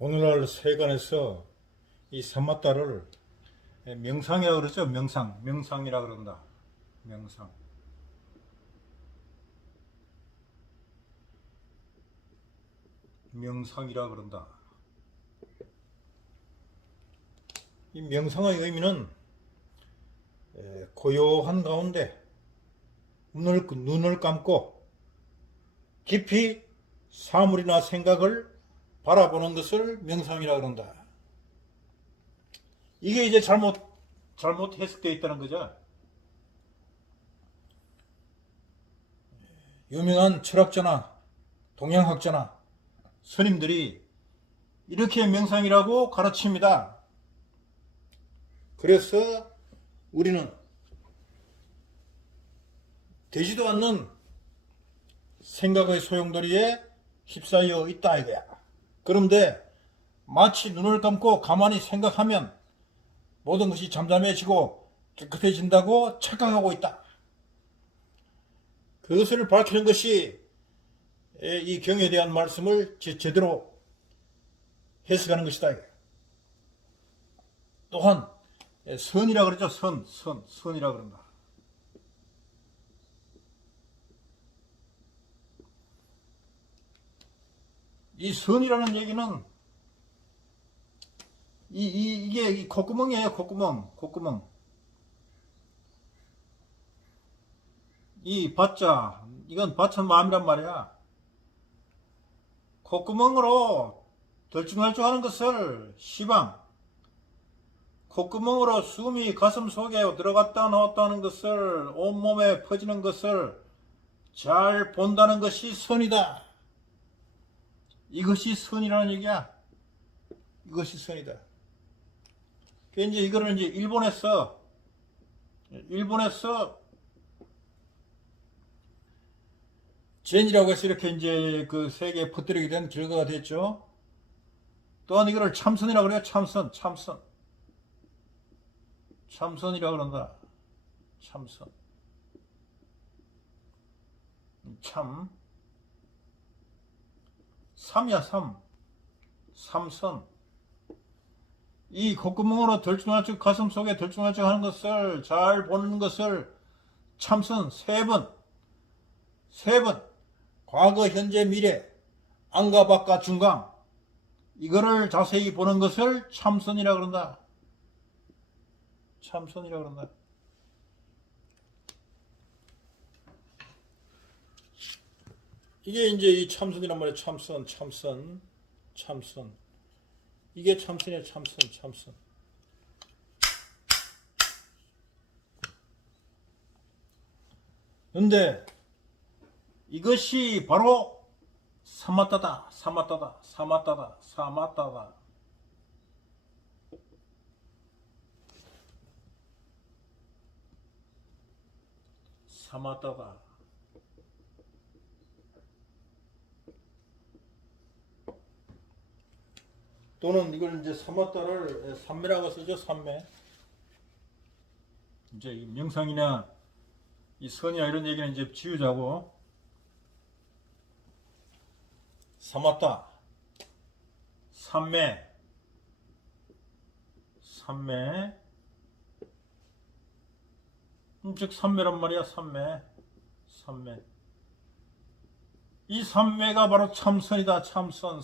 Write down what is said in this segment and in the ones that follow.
오늘날 세간에서 이 삼마따를 명상이라고 그러죠. 명상이라 그런다. 명상. 명상이라 그런다. 이 명상의 의미는 고요한 가운데 눈을 감고 깊이 사물이나 생각을 바라보는 것을 명상이라 그런다. 이게 이제 잘못 해석되어 있다는 거죠. 유명한 철학자나 동양학자나 스님들이 이렇게 명상이라고 가르칩니다. 그래서 우리는 되지도 않는 생각의 소용돌이에 휩싸여 있다 이거야. 그런데 마치 눈을 감고 가만히 생각하면 모든 것이 잠잠해지고 깨끗해진다고 착각하고 있다. 그것을 밝히는 것이 이 경에 대한 말씀을 제대로 해석하는 것이다. 또한 선이라 그러죠. 선이라 그런다. 이 선이라는 얘기는 이게 이 콧구멍이에요. 콧구멍. 이 바자, 이건 바천 마음이란 말이야. 콧구멍으로 덜쭉덜쭉하는 것을 시방, 콧구멍으로 숨이 가슴 속에 들어갔다 나왔다 하는 것을, 온몸에 퍼지는 것을 잘 본다는 것이 선이다. 이것이 선이라는 얘기야. 이것이 선이다. 이제 이거를 이제 일본에서 젠이라고 해서 이렇게 이제 그 세계에 퍼뜨리게 된 결과가 됐죠. 또한 이거를 참선이라고 그래요. 참선이라고 그런다. 참선. 삼이야, 삼선. 이 콧구멍으로 덜쭉덜쭉 가슴 속에 덜쭉덜쭉 하는 것을 잘 보는 것을 참선 세 번. 과거, 현재, 미래, 안과 밖과 중강. 이거를 자세히 보는 것을 참선이라 그런다. 참선이라 그런다. 이게 이제 이 참선이란 말이야. 참선. 이게 참선이야. 참선. 근데 이것이 바로 사마따다. 또는 이걸 이제 사마따를 삼매라고 쓰죠. 삼매. 이제 이 명상이나 이 선이나 이런 얘기는 이제 지우자고. 사마따, 삼매, 즉 삼매란 말이야. 삼매. 이 삼매가 바로 참선이다. 참선.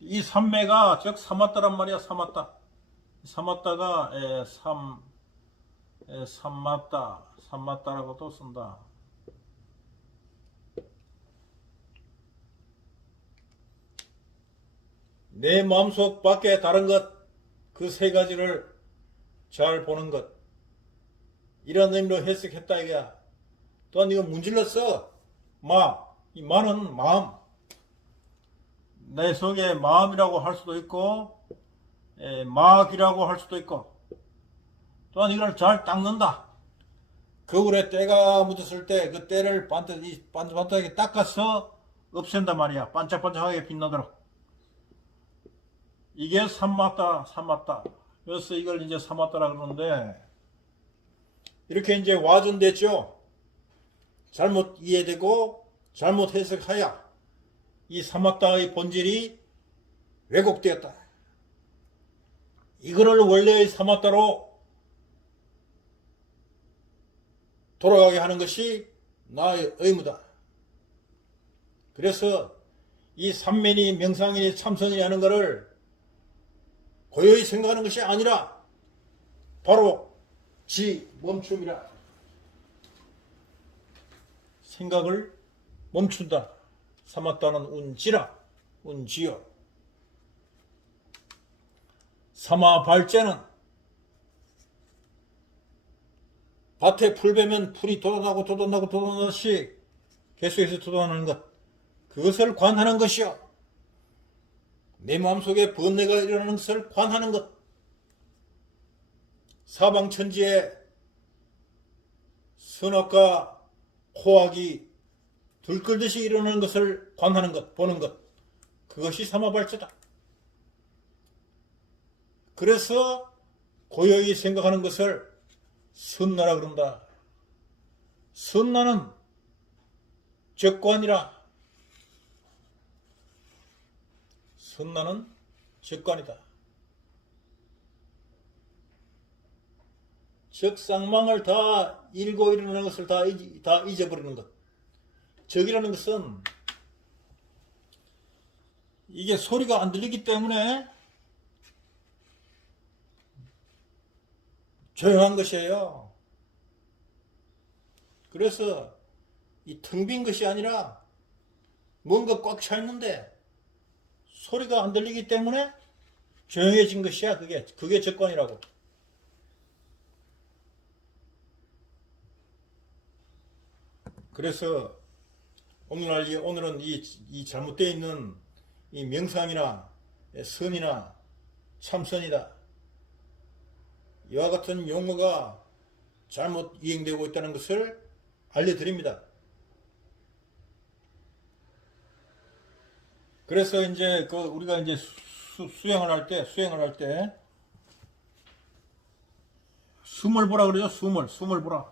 이 삼매가 즉 사마따란 말이야. 사마따가 삼마따라고도 쓴다. 내 마음속 밖에 다른 것, 그 세 가지를 잘 보는 것, 이런 의미로 해석했다 이거야. 또한 이거 문질렀어. 이 마는 마음. 내 속에 마음이라고 할 수도 있고 마귀라고 할 수도 있고, 또한 이걸 잘 닦는다. 거울에 때가 묻었을 때 그 때를 반짝반짝하게 닦아서 없앤단 말이야. 반짝반짝하게 빛나도록. 이게 삼마따. 그래서 이걸 이제 삼마따라 그러는데, 이렇게 이제 와전됐죠. 잘못 이해되고 잘못 해석하여 이 사마타의 본질이 왜곡되었다. 이거를 원래의 사마타로 돌아가게 하는 것이 나의 의무다. 그래서 이 삼면이 명상이니 참선이니 하는 것을 고요히 생각하는 것이 아니라 바로 멈춤이라. 생각을 멈춘다. 사마타는 운지라. 운지요. 사마발제는 밭에 풀 베면 풀이 돋아나고 돋아나고 돋아나듯이 계속해서 돋아나는 것. 그것을 관하는 것이요. 내 마음속에 번뇌가 일어나는 것을 관하는 것. 사방천지에 선악과 호악이 들끓듯이 일어나는 것을 관하는 것, 보는 것. 그것이 사마발제다. 그래서 고요히 생각하는 것을 선나라 그런다. 선나는 적관이라. 선나는 적관이다. 적 쌍망을 다 잃고 일어나는 것을 다 잊어버리는 것. 적이라는 것은 이게 소리가 안 들리기 때문에 조용한 것이에요. 그래서 이 텅 빈 것이 아니라 뭔가 꽉 차 있는데 소리가 안 들리기 때문에 조용해진 것이야. 그게 적관이라고. 그래서 오늘은 이 잘못되어 있는 이 명상이나 선이나 참선이다. 이와 같은 용어가 잘못 이행되고 있다는 것을 알려드립니다. 그래서 이제 우리가 이제 수행을 할 때 숨을 보라 그러죠. 숨을 보라.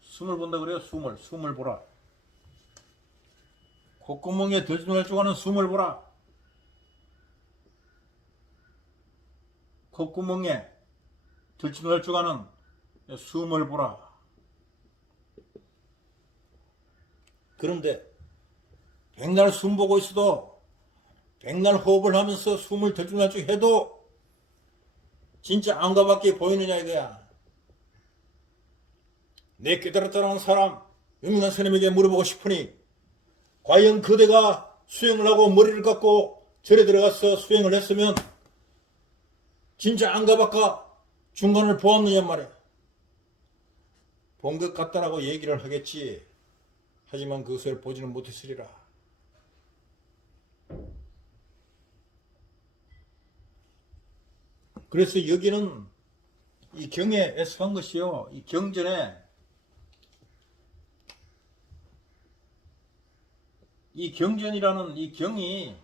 숨을 본다 그래요. 숨을 보라. 콧구멍에 들쭉날쭉하는 숨을 보라. 콧구멍에 들쭉날쭉하는 숨을 보라. 그런데 백날 숨 보고 있어도 백날 호흡을 하면서 숨을 들쭉날쭉 해도 진짜 안가밖에 보이느냐 이거야. 내 깨달았다는 사람 유명한 스님에게 물어보고 싶으니 과연 그대가 수행을 하고 머리를 깎고 절에 들어가서 수행을 했으면 진짜 안가밖에 중간을 보았느냐 말이야. 본 것 같다라고 얘기를 하겠지. 하지만 그것을 보지는 못했으리라. 그래서 여기는 이 경에 애석한 것이요. 이 경전에 이 경전이라는 이 경이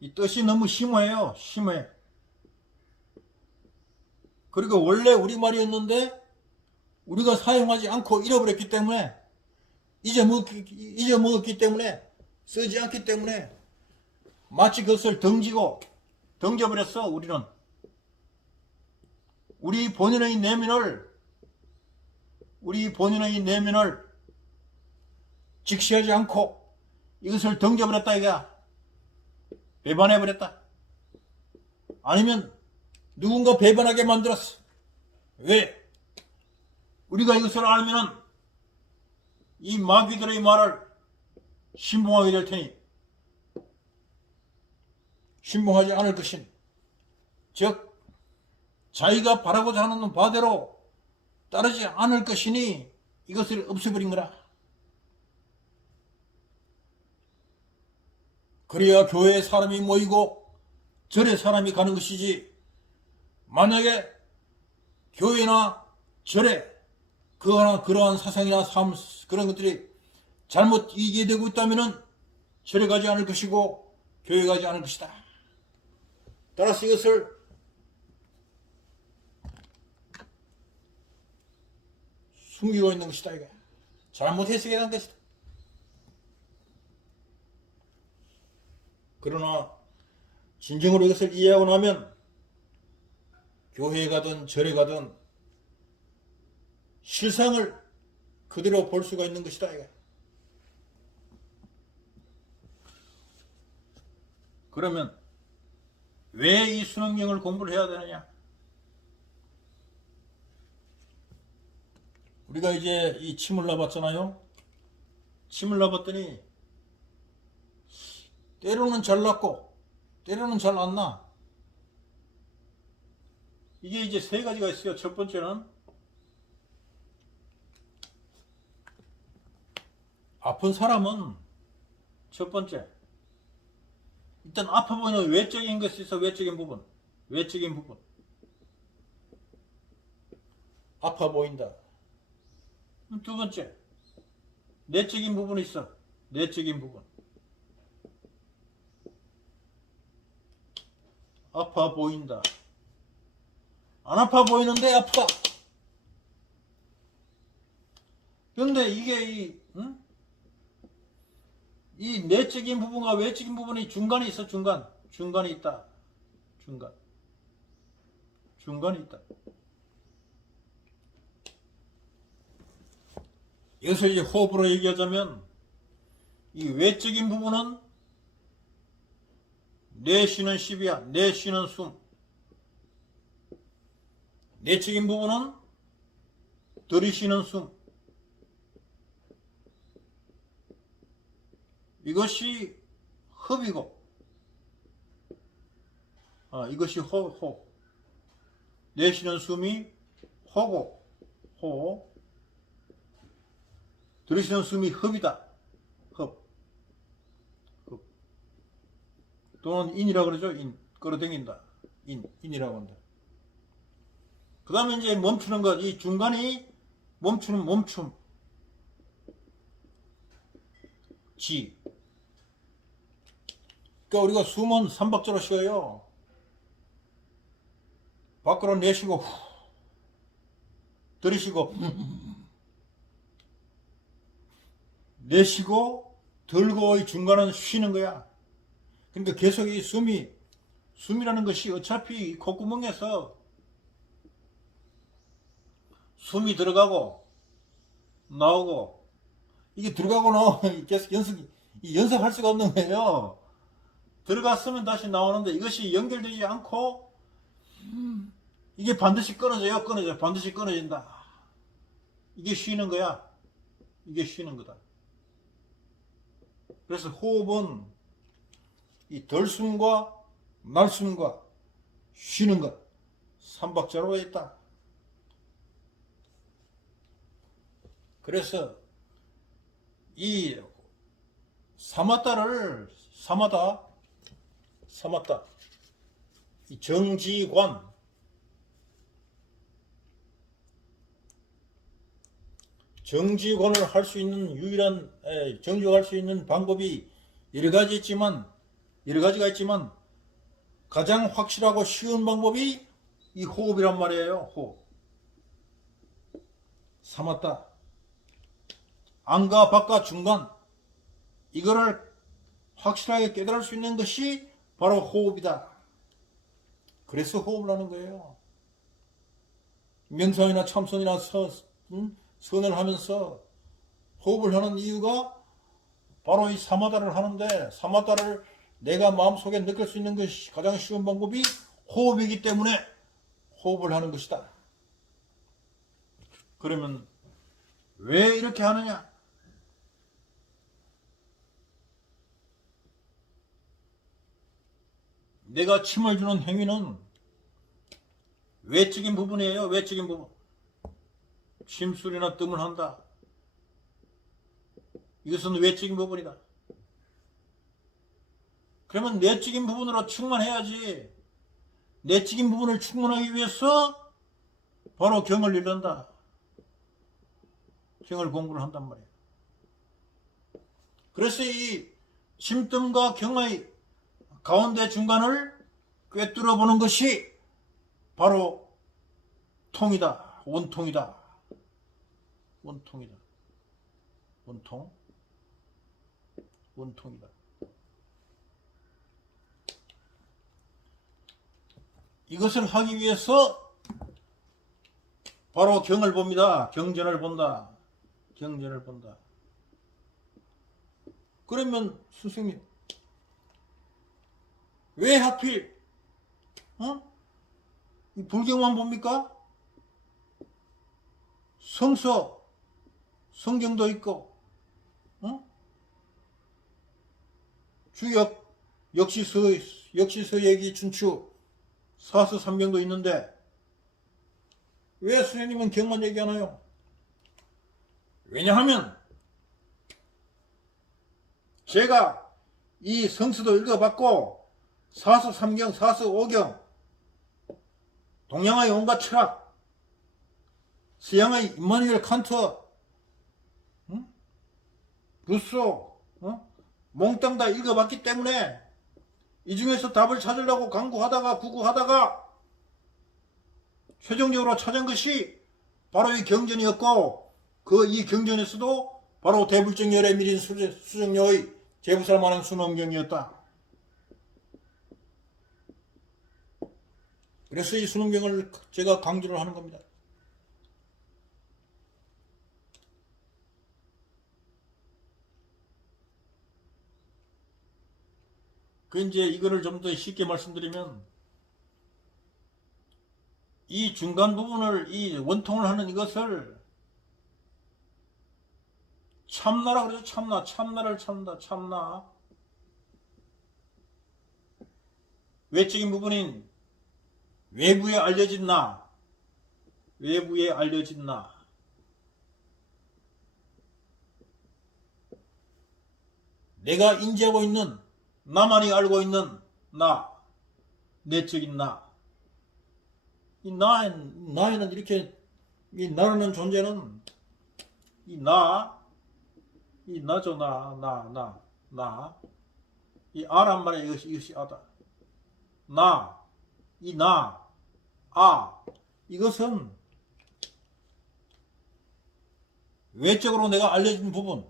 이 뜻이 너무 심해요. 심해. 그리고 원래 우리말이었는데 우리가 사용하지 않고 잃어버렸기 때문에 잊어먹었기 때문에 쓰지 않기 때문에 마치 그것을 던져버렸어. 우리는 우리 본연의 내면을 직시하지 않고 이것을 던져버렸다 이거야. 배반해버렸다. 아니면 누군가 배반하게 만들었어. 왜? 우리가 이것을 알면은 이 마귀들의 말을 신봉하게 될 테니 신봉하지 않을 것인 즉 자기가 바라고자 하는 바대로 따르지 않을 것이니 이것을 없애버린 거라. 그래야 교회에 사람이 모이고 절에 사람이 가는 것이지. 만약에 교회나 절에 그러한 사상이나 삶 그런 것들이 잘못 이해되고 있다면 절에 가지 않을 것이고 교회 가지 않을 것이다. 따라서 이것을 숨기고 있는 것이다. 이게 잘못 해석한 것이다. 그러나 진정으로 이것을 이해하고 나면 교회에 가든 절에 가든 실상을 그대로 볼 수가 있는 것이다. 이게. 그러면 왜 이 순응명을 공부를 해야 되느냐? 우리가 이제 이 침을 놔봤잖아요. 침을 놔봤더니 때로는 잘 났고 때로는 잘 안 나. 이게 이제 세 가지가 있어요. 첫 번째는 아픈 사람은 첫 번째 일단 아파 보이는 외적인 것이 있어. 외적인 부분 아파 보인다. 두 번째 내적인 부분이 있어. 내적인 부분 아파 보인다. 안 아파 보이는데 아프다. 그런데 이게 이 내적인 부분과 외적인 부분이 중간에 있어. 중간이 있다. 중간이 있다. 이것을 이제 호흡으로 얘기하자면 이 외적인 부분은 내쉬는 십이야. 내쉬는 숨. 내적인 부분은 들이쉬는 숨. 이것이 흡이고, 이것이 호. 내쉬는 숨이 호고, 호. 들이쉬는 숨이 흡이다. 흡. 또는 인이라고 그러죠. 인. 끌어당긴다. 인이라고 한다. 그 다음에 이제 멈추는 것. 이 중간이 멈춤. 지. 그러니까 우리가 숨은 삼박자로 쉬어요. 밖으로 내쉬고 들이쉬고 내쉬고 들고 이 중간은 쉬는 거야. 그러니까 계속 이 숨이라는 것이 어차피 콧구멍에서 숨이 들어가고 나오고 이게 들어가고 나오면 계속 연습할 수가 없는 거예요. 들어갔으면 다시 나오는데 이것이 연결되지 않고 이게 반드시 끊어져요. 반드시 끊어진다. 이게 쉬는 거야. 이게 쉬는 거다. 그래서 호흡은 이 덜숨과 날숨과 쉬는 것 삼박자로 있다. 그래서 이 사마다를 사마다 이 정지관을 할 수 있는 정지할 수 있는 방법이 여러 가지가 있지만 가장 확실하고 쉬운 방법이 이 호흡이란 말이에요. 호흡. 사마다 안과 밖과 중간 이거를 확실하게 깨달을 수 있는 것이 바로 호흡이다. 그래서 호흡을 하는 거예요. 명상이나 참선이나 선을 하면서 호흡을 하는 이유가 바로 이 사마다를 하는데 사마다를 내가 마음속에 느낄 수 있는 것이 가장 쉬운 방법이 호흡이기 때문에 호흡을 하는 것이다. 그러면 왜 이렇게 하느냐? 내가 침을 주는 행위는 외적인 부분이에요. 외적인 부분. 침술이나 뜸을 한다. 이것은 외적인 부분이다. 그러면 내적인 부분으로 충만해야지. 내적인 부분을 충만하기 위해서 바로 경을 읽는다. 경을 공부를 한단 말이에요. 그래서 이 침뜸과 경의 가운데 중간을 꿰뚫어 보는 것이 바로 통이다. 원통이다. 원통이다. 원통. 원통이다. 이것을 하기 위해서 바로 경을 봅니다. 경전을 본다. 경전을 본다. 그러면 선생님 왜 하필 이 불경만 봅니까? 성서 성경도 있고 주역 역시서 얘기 춘추 사서삼경도 있는데 왜 선생님은 경만 얘기하나요? 왜냐하면 제가 이 성서도 읽어봤고 사서삼경 사서오경 동양의 온갖 철학 서양의 임마누엘 칸트 루소 몽땅 다 읽어봤기 때문에 이 중에서 답을 찾으려고 강구하다가 구구하다가 최종적으로 찾은 것이 바로 이 경전이었고 그 이 경전에서도 바로 대불정열의 밀인 수정료의 제부살만한 순원경이었다. 그래서 이 순원경을 제가 강조를 하는 겁니다. 그 이제 이거를 좀 더 쉽게 말씀드리면 이 중간 부분을 이 원통을 하는 이것을 참나라 그러죠. 참나. 참나를 찾는다. 참나. 외적인 부분인 외부에 알려진 나. 외부에 알려진 나. 내가 인지하고 있는 나만이 알고 있는 나. 내적인 나. 이 나에는 이렇게 이 나라는 존재는 이 나죠. 나. 이 아란 말이야. 이것이 아다. 이것은 외적으로 내가 알려진 부분,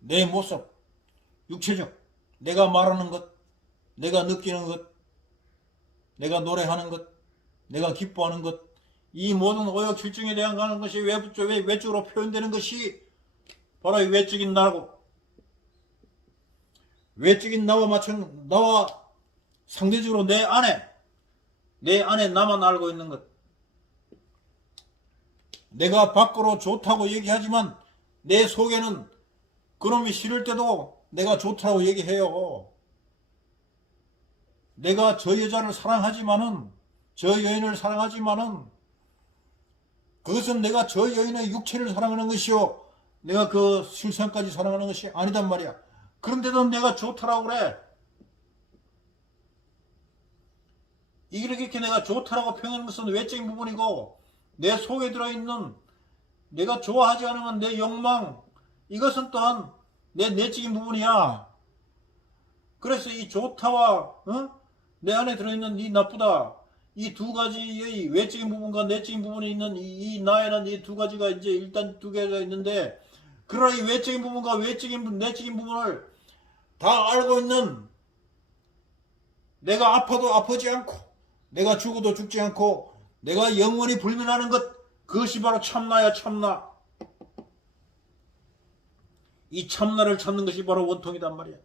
내 모습, 육체적, 내가 말하는 것, 내가 느끼는 것, 내가 노래하는 것, 내가 기뻐하는 것, 이 모든 오역실증에 대한 가는 것이 외적으로 표현되는 것이 바로 이 외적인 나고, 외적인 나와 상대적으로 내 안에 나만 알고 있는 것. 내가 밖으로 좋다고 얘기하지만 내 속에는 그놈이 싫을 때도 내가 좋다고 얘기해요. 내가 저 여자를 사랑하지만은 저 여인을 사랑하지만은 그것은 내가 저 여인의 육체를 사랑하는 것이요 내가 그 실상까지 사랑하는 것이 아니단 말이야. 그런데도 내가 좋다라고 그래. 이렇게 내가 좋다라고 표현하는 것은 외적인 부분이고 내 속에 들어있는 내가 좋아하지 않으면 내 욕망 이것은 또한 내 내적인 부분이야. 그래서 이 좋다와 내 안에 들어있는 이 나쁘다 이 두 가지의 외적인 부분과 내적인 부분이 있는 이 나에는 이 두 가지가 이제 일단 두 개가 있는데 그러나 이 외적인 부분과 내적인 부분을 다 알고 있는 내가 아파도 아프지 않고 내가 죽어도 죽지 않고 내가 영원히 불면하는 것 그것이 바로 참나야. 참나. 이 참나를 찾는 것이 바로 원통이단 말이야.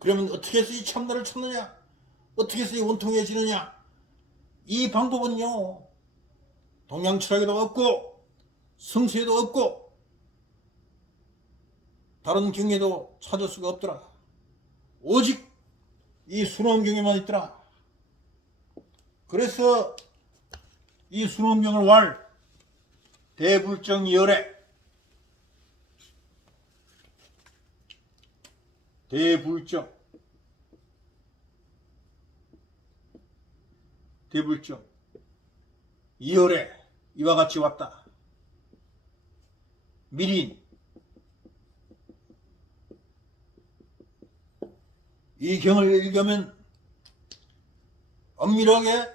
그러면 어떻게 해서 이 참나를 찾느냐? 어떻게 해서 이 원통해지느냐? 이 방법은요 동양 철학에도 없고 성서에도 없고 다른 경에도 찾을 수가 없더라. 오직 이 순원경에만 있더라. 그래서 이 순원경을 왈 대불정열애 대불정 열애 이와 같이 왔다. 미린 이 경을 읽으면 엄밀하게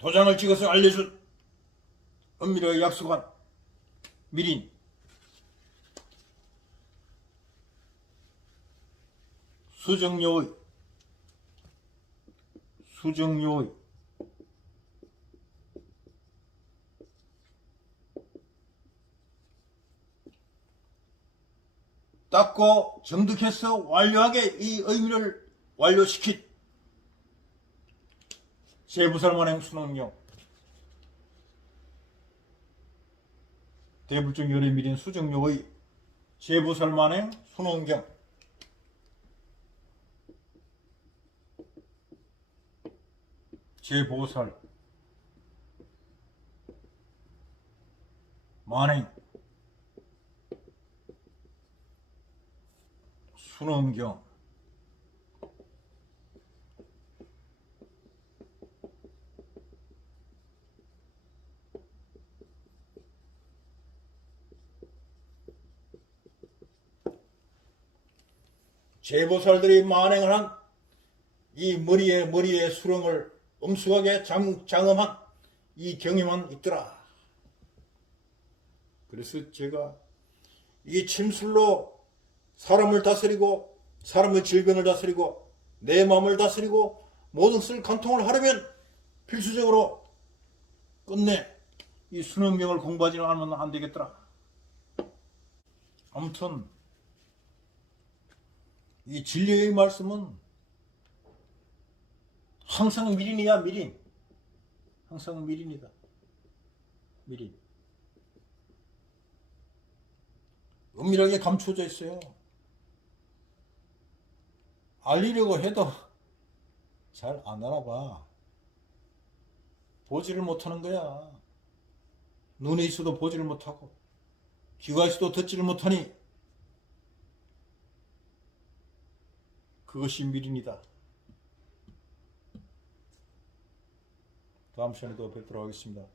도장을 찍어서 알려준 은밀하게 약속한 미린 수정료의 닦고 정득해서 완료하게 이 의미를 완료시킨 제부살만행 순응령 대불정 열의 미린 수정료의 제부살만행 순응경 제보살 만행 순응경 제보살들이 만행을 한 이 머리에 수렁을 엄숙하게 장엄한 이 경험은 있더라. 그래서 제가 이 침술로 사람을 다스리고 사람의 질병을 다스리고 내 마음을 다스리고 모든 것을 관통을 하려면 필수적으로 끝내 이 순응경을 공부하지 않으면 안 되겠더라. 아무튼 이 진리의 말씀은 항상 미린이야. 미린. 항상 미린이다. 미린. 은밀하게 감춰져 있어요. 알리려고 해도 잘 안 알아봐. 보지를 못하는 거야. 눈에 있어도 보지를 못하고 귀가 있어도 듣지를 못하니 그것이 미린이다. 다음 시간에 또 뵙도록 하겠습니다.